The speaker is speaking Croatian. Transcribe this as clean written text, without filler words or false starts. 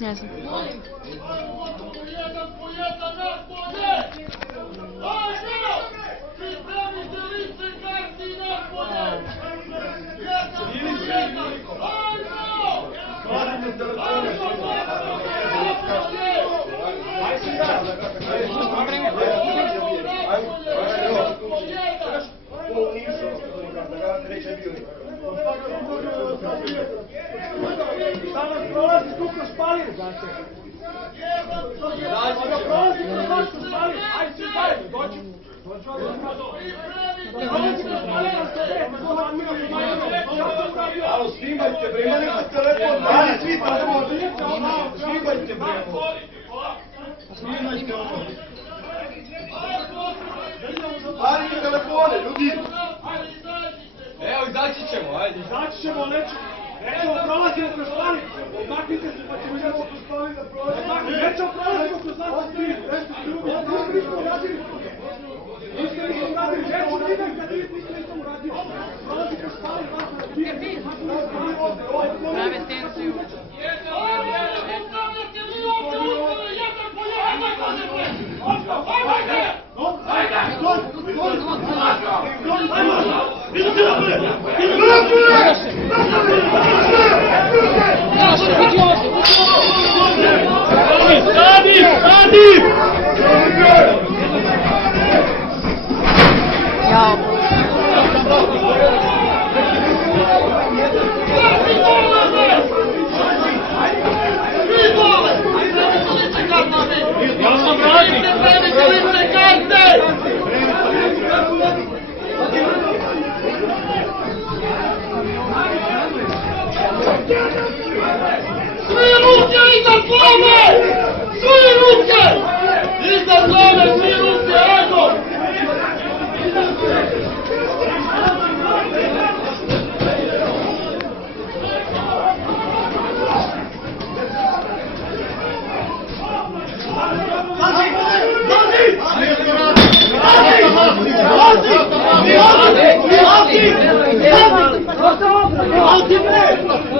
Njezin. Samo prolazi tu kroz palinu, znači. Prolazi kroz palinu, ajde svi zajedno, dođi. Alo, snimajte, bre, ima neko telefon, daj, svi telefon, snimajte, bre, snimajte ovo. Parite telefone, ljudi. Evo, izaći ćemo, ajde. Izaći ćemo, nećemo. Nećemo, prolazimo kroz palinu. Odmaknite se, pa ćemo idemo kroz palinu da prolazimo. Nećemo, prolazimo kroz palinu. Nešto drugo. Niste uradili. Nećemo, niste uradili. Prolazi kroz palinu, vas na dvije. Prave tenziju. Svi ruke iznad glave! Svi ruke! Iznad glave, svi ruke, ego! Hadi!